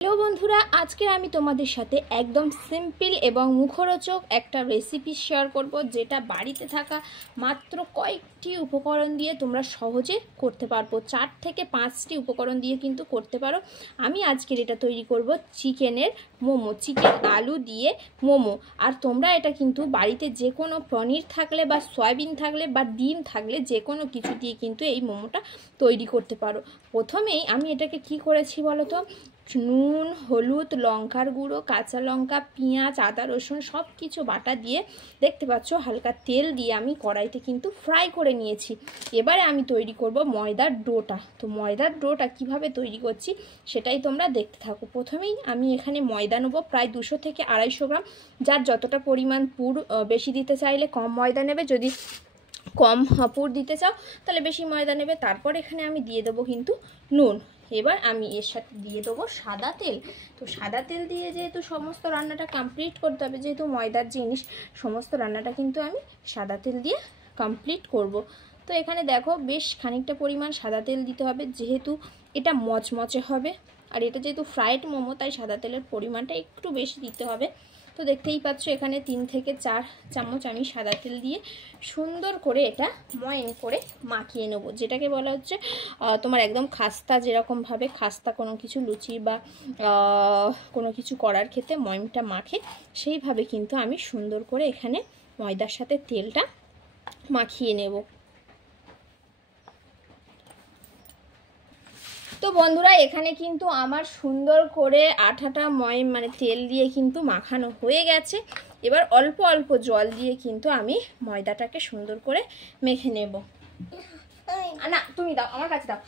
Hello বন্ধুরা, আজকে আমি তোমাদের সাথে একদম সিম্পল এবং মুখরোচক একটা রেসিপি শেয়ার করব, যেটা বাড়িতে থাকা মাত্র কয়েকটি উপকরণ দিয়ে তোমরা সহজে করতে পারবো। 4 থেকে 5টি উপকরণ দিয়ে কিন্তু করতে পারো। আমি আজকের এটা তৈরি করব চিকেনের মোমো, চিকেন আলু দিয়ে মোমো। আর তোমরা এটা কিন্তু বাড়িতে যে কোনো পনির থাকলে বা সয়াবিন থাকলে বা ডিম থাকলে যে কোনো কিছু দিয়ে কিন্তু এই মোমোটা তৈরি করতে পারো। প্রথমেই আমি এটাকে কি করেছি বলো তো, নুন, হলুদ, লঙ্কার গুঁড়ো, কাঁচা লঙ্কা, পেঁয়াজ, আদা, রসুন সব কিছু বাটা দিয়ে, দেখতে পাচ্ছ হালকা তেল দিয়ে আমি কড়াইতে কিন্তু ফ্রাই করে নিয়েছি। এবারে আমি তৈরি করব ময়দার ডোটা। তো ময়দার ডোটা কিভাবে তৈরি করছি সেটাই তোমরা দেখতে থাকো। প্রথমেই আমি এখানে ময়দা নেবো প্রায় 200 থেকে 250 গ্রাম। যার যতটা পরিমাণ পুর, বেশি দিতে চাইলে কম ময়দা নেবে, যদি কম পুর দিতে চাও তাহলে বেশি ময়দা নেবে। তারপর এখানে আমি দিয়ে দেবো কিন্তু নুন। এবার আমি এর সাথে দিয়ে দেবো সাদা তেল। তো সাদা তেল দিয়ে যেহেতু সমস্ত রান্নাটা কমপ্লিট করতে হবে, যেহেতু ময়দার জিনিস, সমস্ত রান্নাটা কিন্তু আমি সাদা তেল দিয়ে কমপ্লিট করব। তো এখানে দেখো বেশ খানিকটা পরিমাণ সাদা তেল দিতে হবে, যেহেতু এটা মচমচে হবে। আর এটা যেহেতু ফ্রাইড মোমো, তাই সাদা তেলের পরিমাণটা একটু বেশি দিতে হবে। তো দেখতেই পাচ্ছ এখানে 3 থেকে 4 চামচ আমি সাদা তেল দিয়ে সুন্দর করে এটা ময়ন করে মাখিয়ে নেব, যেটাকে বলা হচ্ছে তোমার একদম খাস্তা, যেরকমভাবে খাস্তা কোনো কিছু লুচি বা কোনো কিছু করার ক্ষেত্রে ময়নটা মাখে, সেইভাবে কিন্তু আমি সুন্দর করে এখানে ময়দার সাথে তেলটা মাখিয়ে নেব। তো বন্ধুরা, এখানে কিন্তু আমার সুন্দর করে আঠাটা তেল দিয়ে কিন্তু মাখানো হয়ে গেছে। এবার অল্প অল্প জল দিয়ে কিন্তু আমি ময়দাটাকে সুন্দর করে মেখে নেব। না, তুমি দাও, আমার কাছে দাও,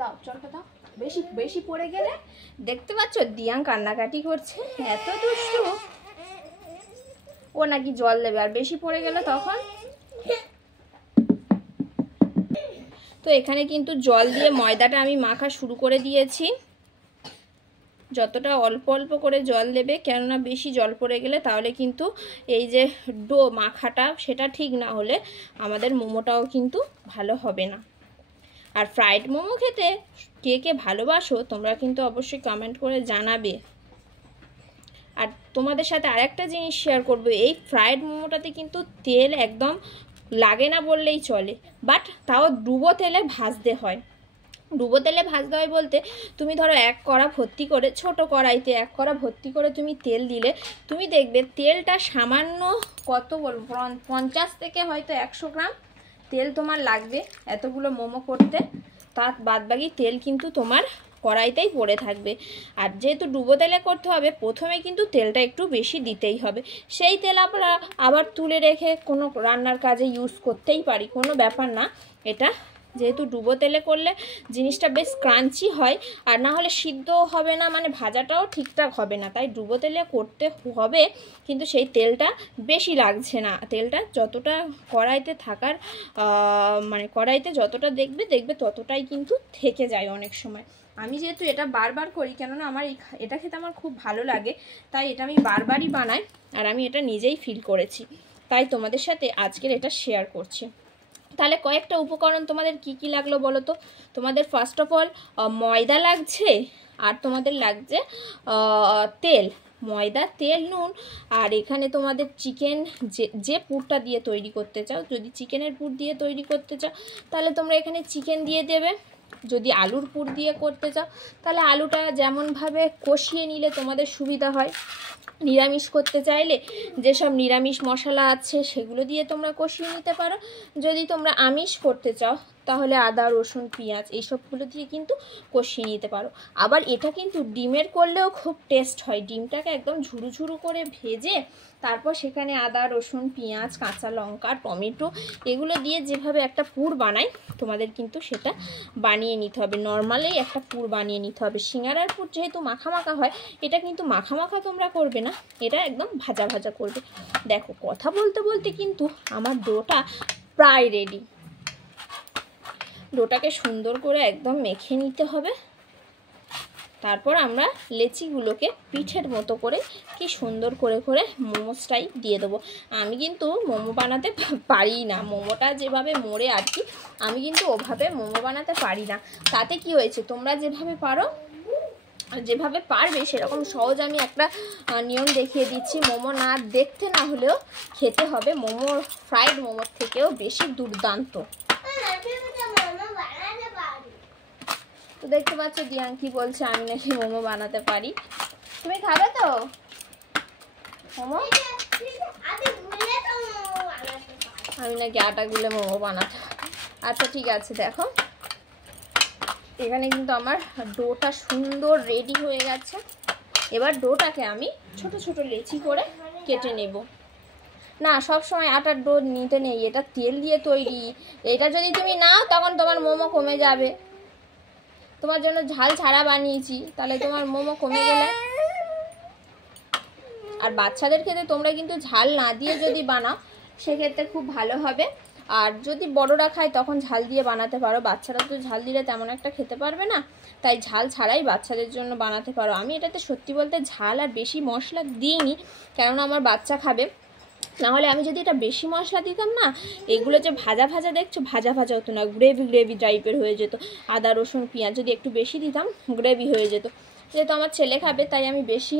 দাও জলটা দাও। বেশি বেশি পড়ে গেলে, দেখতে পাচ্ছ দিয়াং কান্নাকাটি করছে, এত দুষ্টু। ও নাকি জল দেবে, আর বেশি পড়ে গেলে তখন। তো এখানে কিন্তু জল দিয়ে ময়দাটা আমি মাখা শুরু করে দিয়েছি। যতটা অল্প অল্প করে জল দেবে, কেননা বেশি জল পড়ে গেলে তাহলে কিন্তু এই যে ডো মাখাটা সেটা ঠিক না হলে আমাদের মোমোটাও কিন্তু ভালো হবে না। আর ফ্রাইড মোমো খেতে কে কে ভালোবাসো তোমরা কিন্তু অবশ্যই কমেন্ট করে জানাবে। আর তোমাদের সাথে আরেকটা জিনিস শেয়ার করবো, এই ফ্রাইড মোমোটাতে কিন্তু তেল একদম লাগে না বললেই চলে, বাট তাও ডুবো তেলে ভাজতে হয়। ডুবো তেলে ভাজতে হয় বলতে, তুমি ধরো 1 কড়া ভর্তি করে, ছোট কড়াইতে 1 কড়া ভর্তি করে তুমি তেল দিলে, তুমি দেখবে তেলটা সামান্য, কত বলবো, 50 থেকে হয়তো 100 গ্রাম তেল তোমার লাগবে এতগুলো মোমো করতে। তার বাদবাকি তেল কিন্তু তোমার কড়াইতেই পড়ে থাকবে। আর যেহেতু ডুবো তেলে করতে হবে, প্রথমে কিন্তু তেলটা একটু বেশি দিতেই হবে। সেই তেল আমরা আবার তুলে রেখে কোনো রান্নার কাজে ইউজ করতেই পারি, কোনো ব্যাপার না। এটা যেহেতু ডুবো তেলে করলে জিনিসটা বেশ ক্রাঞ্চি হয়, আর না হলে সিদ্ধও হবে না, ভাজাটাও ঠিকঠাক হবে না। তাই ডুবো তেলে করতে হবে, কিন্তু সেই তেলটা বেশি লাগছে না। তেলটা যতটা কড়াইতে থাকার কড়াইতে যতটা দেখবে ততটাই কিন্তু থেকে যায় অনেক সময়। আমি যেহেতু এটা বারবার করি, কেননা আমার এটা খেতে আমার খুব ভালো লাগে, তাই এটা আমি বারবারই বানাই, আর আমি এটা নিজেই ফিল করেছি, তাই তোমাদের সাথে আজকের এটা শেয়ার করছি। তাহলে কয়েকটা উপকরণ তোমাদের কি কি লাগলো বলো তো। তোমাদের ফার্স্ট অফ অল ময়দা লাগছে, আর তোমাদের লাগছে তেল, ময়দা, তেল, নুন। আর এখানে তোমাদের চিকেন যে পুরটা দিয়ে তৈরি করতে চাও, যদি চিকেনের পুর দিয়ে তৈরি করতে চাও তাহলে তোমরা এখানে চিকেন দিয়ে দেবে। যদি আলুর পুর দিয়ে করতে চাও তাহলে আলুটা যেমনভাবে কষিয়ে নিলে তোমাদের সুবিধা হয়। নিরামিষ করতে চাইলে যেসব নিরামিষ মশলা আছে সেগুলো দিয়ে তোমরা কষিয়ে নিতে পারো। যদি তোমরা আমিষ করতে চাও তাহলে আদা, রসুন, পেঁয়াজ এইসবগুলো দিয়ে কিন্তু কষিয়ে নিতে পারো। আবার এটা কিন্তু ডিমের করলেও খুব টেস্ট হয়। ডিমটাকে একদম ঝুরু ঝুরু করে ভেজে তারপর সেখানে আদা, রসুন, পেঁয়াজ, কাঁচা লঙ্কা, টমেটো এগুলো দিয়ে যেভাবে একটা পুর বানাই, তোমাদের কিন্তু সেটা বানিয়ে নিতে হবে। নর্মালি একটা পুর বানিয়ে নিতে হবে। সিঙ্গারার পুর যেহেতু মাখা মাখা হয়, এটা কিন্তু মাখা মাখা তোমরা করবে না, এটা একদম ভাজা ভাজা করবে। দেখো কথা বলতে বলতে কিন্তু আমার ডোটা প্রায় রেডি। ডোটাকে সুন্দর করে একদম মেখে নিতে হবে। তারপর আমরা লেচিগুলোকে পিঠের মতো করে কি সুন্দর করে করে মোমোসটাই দিয়ে দেবো। আমি কিন্তু মোমো বানাতে পারি না, মোমোটা যেভাবে মোড়ে আর কি, আমি কিন্তু ওভাবে মোমো বানাতে পারি না। তাতে কি হয়েছে, তোমরা যেভাবে পারো যেভাবে পারবে সেরকম সহজ আমি একটা নিয়ম দেখিয়ে দিচ্ছি। মোমো না দেখতে না হলেও খেতে হবে। মোমো ফ্রাইড মোমোর থেকেও বেশি দুর্দান্ত। তো দেখতে পাচ্ছ দিয়াঙ্কি বলছে আমি নাকি মোমো বানাতে পারি। তুমি খাবে তো মোমো? আমি নাকি আটা গুলে মোমো বানাতে। আচ্ছা ঠিক আছে, দেখো এখানে কিন্তু আমার ডোটা সুন্দর রেডি হয়ে গেছে। এবার ডোটাকে আমি ছোট ছোট লেচি করে কেটে নেব। না, সব সময় আটার ডো নিতে নেই, এটা তেল দিয়ে তৈরি। এটা যদি তুমি নাও তখন তোমার মোমো কমে যাবে। তোমার জন্য ঝাল ছাড়া বানিয়েছি, তাহলে তোমার মোমো কমে গেলে। আর বাচ্চাদের ক্ষেত্রে তোমরা কিন্তু ঝাল না দিয়ে যদি বানাও সেক্ষেত্রে খুব ভালো হবে। আর যদি বড়রা খায় তখন ঝাল দিয়ে বানাতে পারো। বাচ্চারা তো ঝাল দিলে তেমন একটা খেতে পারবে না, তাই ঝাল ছাড়াই বাচ্চাদের জন্য বানাতে পারো। আমি এটাতে সত্যি বলতে ঝাল আর বেশি মশলা দিইনি, কেননা আমার বাচ্চা খাবে। নাহলে আমি যদি এটা বেশি মশলা দিতাম না, এগুলো যে ভাজা ভাজা দেখছো, ভাজা ভাজা হতো না, গ্রেভি গ্রেভি টাইপের হয়ে যেত। আদা রসুন পেঁয়াজ যদি একটু বেশি দিতাম গ্রেভি হয়ে যেত। যেহেতু আমার ছেলে খাবে তাই আমি বেশি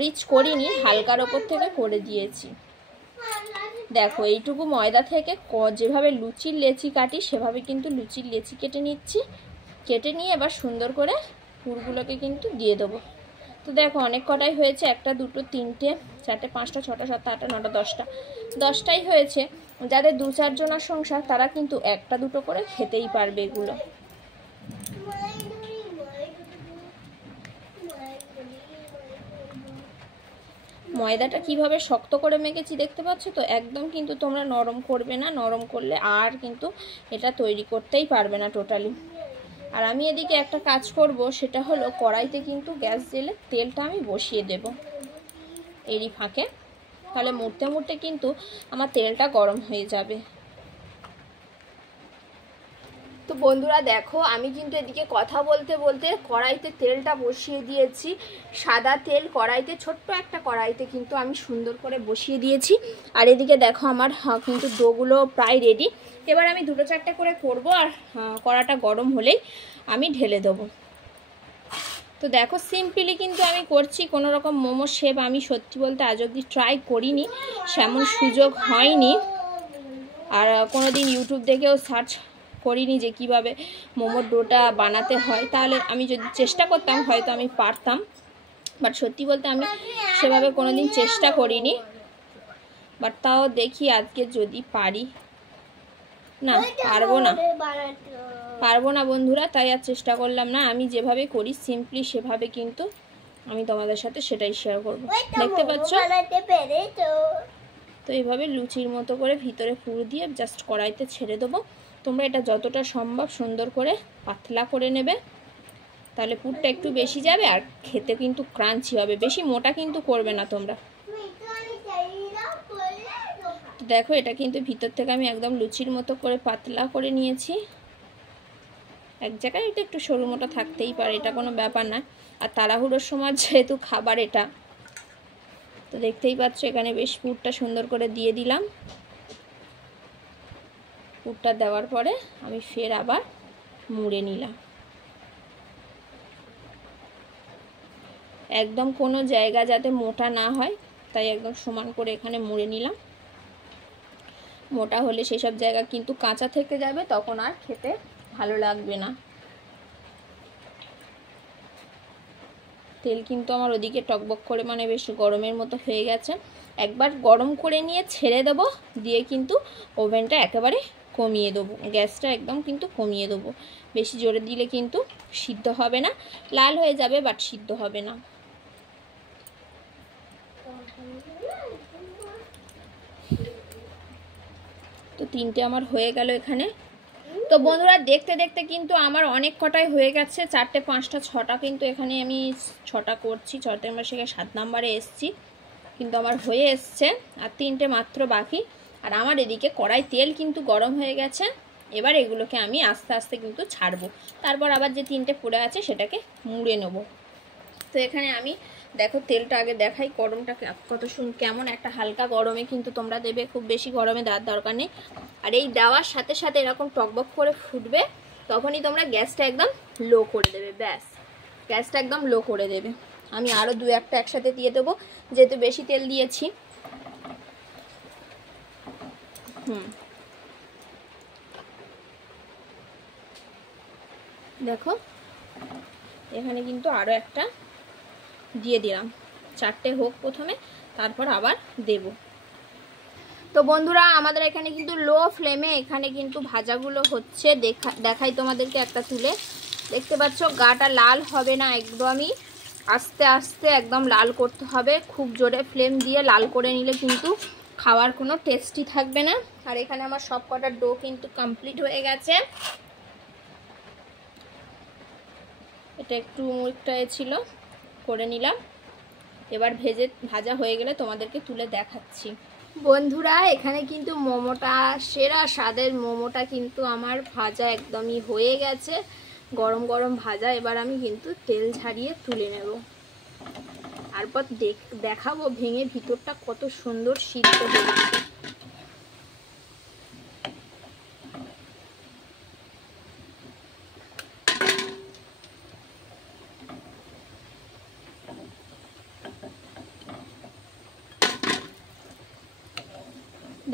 রিচ করিনি, হালকার ওপর থেকে করে দিয়েছি। দেখো এইটুকু ময়দা থেকে যেভাবে লুচির লেচি কাটি সেভাবে কিন্তু লুচির লেচি কেটে নিচ্ছি। কেটে নিয়ে এবার সুন্দর করে পুরগুলোকে কিন্তু দিয়ে দেবো। তো দেখো অনেক কটাই হয়েছে, 1 2 3 4 5 6 7 8 9 10টাই হয়েছে। যাদের 2-4 জনের সংসার তারা কিন্তু 1 2 করে খেতেই পারবে এগুলো। ময়দাটা কিভাবে শক্ত করে মেখেছি দেখতে পাচ্ছ তো? একদম কিন্তু তোমরা নরম করবে না, নরম করলে আর কিন্তু এটা তৈরি করতেই পারবে না টোটালি। আর আমি এদিকে একটা কাজ করব, সেটা হলো কড়াইতে কিন্তু গ্যাস জেলে তেলটা আমি বসিয়ে দেব এরই ফাঁকে। তাহলে মুড়তে মুড়তে কিন্তু আমার তেলটা গরম হয়ে যাবে। তো বন্ধুরা দেখো আমি কিন্তু এদিকে কথা বলতে বলতে কড়াইতে তেলটা বসিয়ে দিয়েছি। সাদা তেল কড়াইতে, ছোট্ট একটা কড়াইতে কিন্তু আমি সুন্দর করে বসিয়ে দিয়েছি। আর এদিকে দেখো আমার কিন্তু ডোগুলো প্রায় রেডি। এবার আমি 2-4টে করে করব, আর কড়াটা গরম হলেই আমি ঢেলে দেবো। তো দেখো সিম্পলি কিন্তু আমি করছি, কোনো রকম মোমো শেপ আমি সত্যি বলতে আজ অবধি ট্রাই করিনি, সেমন সুযোগ হয়নি। আর কোনোদিন ইউটিউব দেখেও সার্চ করিনি যে কিভাবে মোমোর ডোটা বানাতে হয়। তাহলে আমি যদি চেষ্টা করতাম হয়তো আমি পারতাম, বাট সত্যি বলতে আমি সেভাবে কোনোদিন চেষ্টা করিনি। বাট তাও দেখি আজকে যদি পারি। না, পারবো না বন্ধুরা, তাই আর চেষ্টা করলাম না। আমি যেভাবে করি সিম্পলি সেভাবে কিন্তু আমি তোমাদের সাথে সেটাই শেয়ার করব। দেখতে পাচ্ছ তো এইভাবে লুচির মতো করে ভিতরে পুর দিয়ে জাস্ট কড়াইতে ছেড়ে দেবো। তোমরা এটা যতটা সম্ভব সুন্দর করে পাতলা করে নেবে, তাহলে পুরটা একটু বেশি যাবে আর খেতে কিন্তু ক্রাঞ্চি হবে। বেশি মোটা কিন্তু করবে না তোমরা। দেখো এটা কিন্তু ভিতর থেকে আমি একদম লুচির মতো করে পাতলা করে নিয়েছি। এক জায়গায় এটা একটু সরু মোটা থাকতেই পারে, এটা কোনো ব্যাপার না। আর তাড়াহুড়োর সময় যেহেতু খাবার এটা, তো দেখতেই পাচ্ছ এখানে বেশ পুরটা সুন্দর করে দিয়ে দিলাম। পুরটা দেওয়ার পরে আমি ফের আবার মুড়ে নিলাম। একদম কোনো জায়গা যাতে মোটা না হয় তাই একদম সমান করে এখানে মুড়ে নিলাম। মোটা হলে সেসব জায়গা কিন্তু কাঁচা থেকে যাবে, তখন আর খেতে ভালো লাগবে না। তেল কিন্তু আমার ওদিকে টকবক করে মানে বেশ গরমের মতো হয়ে গেছে। একবার গরম করে নিয়ে ছেড়ে দেবো, দিয়ে কিন্তু ওভেনটা একেবারে কমিয়ে দেবো, গ্যাসটা একদম কিন্তু কমিয়ে দেবো। বেশি জোরে দিলে কিন্তু সিদ্ধ হবে না, লাল হয়ে যাবে বাট সিদ্ধ হবে না। তো 3টে আমার হয়ে গেল এখানে। তো বন্ধুরা দেখতে দেখতে কিন্তু আমার অনেক কটাই হয়ে গেছে, 4টে 5টা 6টা কিন্তু এখানে আমি 6টা করছি। 6 নম্বর থেকে 7 নম্বরে এসছি, কিন্তু আমার হয়ে এসছে আর 3টে মাত্র বাকি। আর আমার এদিকে কড়াই তেল কিন্তু গরম হয়ে গেছে। এবার এগুলোকে আমি আস্তে আস্তে কিন্তু ছাড়বো, তারপর আবার যে 3টে পড়ে আছে সেটাকে মুড়ে নেব। তো এখানে আমি দেখো তেলটা আগে দেখাই, গরমটা কত কেমন একটা হালকা গরমে কিন্তু তোমরা দেবে, খুব বেশি গরমে দেওয়ার দরকার নেই। আর এই দেওয়ার সাথে সাথে এরকম টকবক করে ফুটবে, তখনই তোমরা গ্যাসটা একদম লো করে দেবে, ব্যাস। গ্যাসটা একদম লো করে দেবে। আমি আরও 2-1টা একসাথে দিয়ে দেবো, যেহেতু বেশি তেল দিয়েছি। দেখো এখানে কিন্তু আরও একটা দিয়ে দিলাম, 4টে হোক প্রথমে, তারপর আবার দেব। তো বন্ধুরা আমাদের এখানে কিন্তু লো ফ্লেমে এখানে কিন্তু ভাজাগুলো হচ্ছে। দেখাই তোমাদেরকে একটা তুলে, দেখতে পাচ্ছ গাটা লাল হবে না, একদমই আস্তে আস্তে একদম লাল করতে হবে। খুব জোরে ফ্লেম দিয়ে লাল করে নিলে কিন্তু খাওয়ার কোনো টেস্টই থাকবে না। আর এখানে আমার সব কটা ডো কিন্তু কমপ্লিট হয়ে গেছে। এটা একটু মুখটা ছিল, করে নিলাম। এবার ভাজা হয়ে গেলে তোমাদেরকে তুলে দেখাচ্ছি। বন্ধুরা এখানে কিন্তু মোমোটা, সেরা স্বাদের মোমোটা কিন্তু আমার ভাজা একদমই হয়ে গেছে, গরম গরম ভাজা। এবার আমি কিন্তু তেল ঝারিয়ে তুলে নেব, তারপর দেখাবো ভেঙে ভিতরটা কত সুন্দর সিদ্ধ হয়েছে।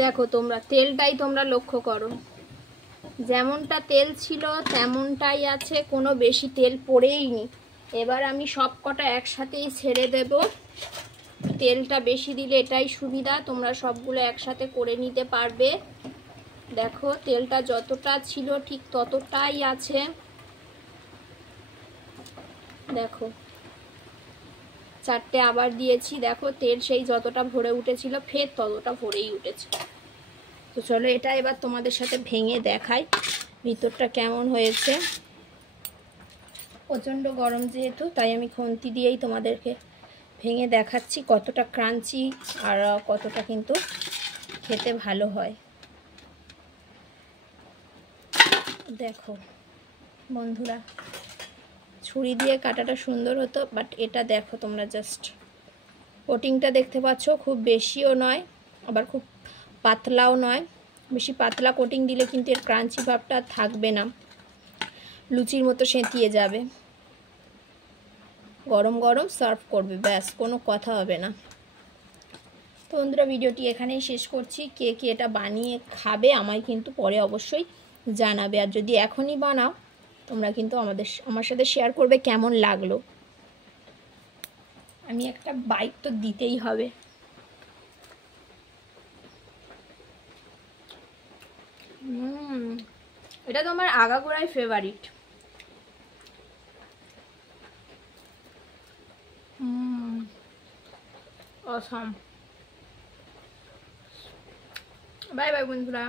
দেখো তোমরা তেলটাই তোমরা লক্ষ্য করো, যেমনটা তেল ছিল তেমনটাই আছে, কোনো বেশি তেল পড়েই নি। এবার আমি সব কটা একসাথেই ছেড়ে দেব। তেলটা বেশি দিলে এটাই সুবিধা, তোমরা সবগুলো একসাথে করে নিতে পারবে। দেখো তেলটা যতটা ছিল ঠিক ততটাই আছে। দেখো 4টে আবার দিয়েছি, দেখো তেল সেই যতটা ভরে উঠেছিল ফের ততটা ভরেই উঠেছে। তো চলো এটা এবার তোমাদের সাথে ভেঙে দেখাই ভিতরটা কেমন হয়েছে। প্রচণ্ড গরম যেহেতু, তাই আমি খুন্তি দিয়েই তোমাদেরকে ভেঙে দেখাচ্ছি কতটা ক্রাঞ্চি আর কতটা কিন্তু খেতে ভালো হয়। দেখো বন্ধুরা, ছুরি দিয়ে কাটাটা সুন্দর হতো, বাট এটা দেখো তোমরা জাস্ট কোটিংটা দেখতে পাচ্ছ, খুব বেশিও নয় আবার খুব পাতলাও নয়। বেশি পাতলা কোটিং দিলে কিন্তু এর ক্রাঞ্চি ভাবটা থাকবে না, লুচির মতো সেঁতিয়ে যাবে। গরম গরম সার্ভ করবে, ব্যাস কোনো কথা হবে না। তো বন্ধুরা ভিডিওটি এখানেই শেষ করছি। কে কে এটা বানিয়ে খাবে আমায় কিন্তু পরে অবশ্যই জানাবে, আর যদি এখনই বানাও তোমরা কিন্তু আমার সাথে শেয়ার করবে কেমন লাগলো। আমি একটা বাইট তো দিতেই হবে। এটা তো আমার আগাগোড়াই ফেভারিট। অসাম। বাই বাই বন্ধুরা।